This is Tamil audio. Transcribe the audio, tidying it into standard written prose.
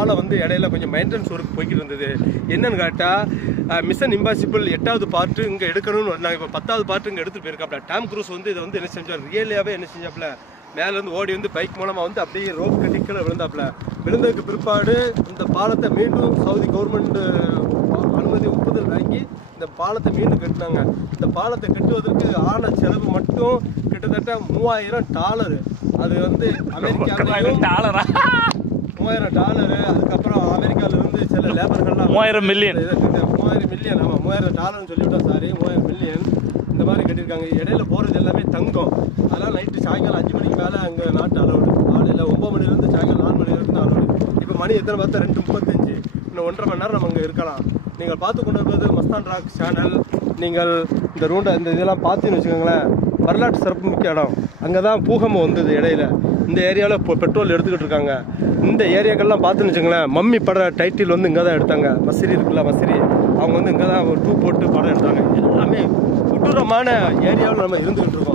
பாலம் வந்து இடையில கொஞ்சம் மெயின்டெனன்ஸ் ஒர்க் போய்கிட்டு இருந்தது. என்னன்னு கேட்டால் மிஷன் இம்பாசிபிள் 8வது பார்ட்டு இங்கே எடுக்கணும்னு வந்தாங்க. இப்போ 10வது பார்ட்டு இங்கே எடுத்துகிட்டு போயிருக்காப்ல. டாம் க்ரூஸ் வந்து இதை வந்து என்ன செஞ்சார், ரியலியாகவே என்ன செஞ்சாப்புல, மேலேருந்து ஓடி வந்து பைக் மூலமாக வந்து அப்படியே ரோப் கட்டிக்கல விழுந்தாப்புல. விழுந்ததுக்கு பிற்பாடு இந்த பாலத்தை மீண்டும் சவுதி கவர்மெண்ட் அனுமதி ஒப்புதல் வாங்கி இந்த பாலத்தை மீண்டும் கட்டினாங்க. இந்த பாலத்தை கட்டுவதற்கு ஆன செலவு மட்டும் கிட்டத்தட்ட $3000. அது வந்து அமெரிக்காவிலையும் $3000. அதுக்கப்புறம் அமெரிக்காவிலிருந்து சில லேபர்கள்லாம் $3000 மில்லியன். ஆமாம், $3000 சொல்லிவிட்டோம், சாரி, $3000 மில்லியன் இந்த மாதிரி கட்டியிருக்காங்க. இடையில போகிறது எல்லாமே தங்கம். அதெல்லாம் நைட்டு சாயங்காலம் 5 மணிக்கு மேலே அங்கே நாட்டு அலவுடு. காலையில் 9 மணிலேருந்து சாயங்காலம் 4 மணி வரைக்கும் அலவுடு. இப்போ மணி எத்தனை பார்த்தா 2:35. இன்னும் 1.5 மணி நேரம் நம்ம அங்கே இருக்கலாம். நீங்கள் பார்த்து கொண்டு வருவது மஸ்தான் ராக் சேனல். நீங்கள் இந்த ரூண்டை இந்த இதெல்லாம் பார்த்தீங்கன்னு வச்சுக்கோங்களேன், வரலாற்று சிறப்பு மிக்க இடம். அங்கே தான் பூகம்பம் வந்தது இடையில. இந்த ஏரியாவில் இப்போ பெட்ரோல் எடுத்துக்கிட்டு இருக்காங்க. இந்த ஏரியாக்கள்லாம் பார்த்துன்னு வச்சுக்கோங்களேன், மம்மி பட டைட்டில் வந்து இங்கே தான் எடுத்தாங்க. மசிறி இருக்குல்ல, மசிறி, அவங்க வந்து இங்கே தான் 2 போட்டு படம் எடுத்தாங்க. எல்லாமே கொடூரமான ஏரியாவில் நம்ம இருந்துக்கிட்டு இருக்கோம்.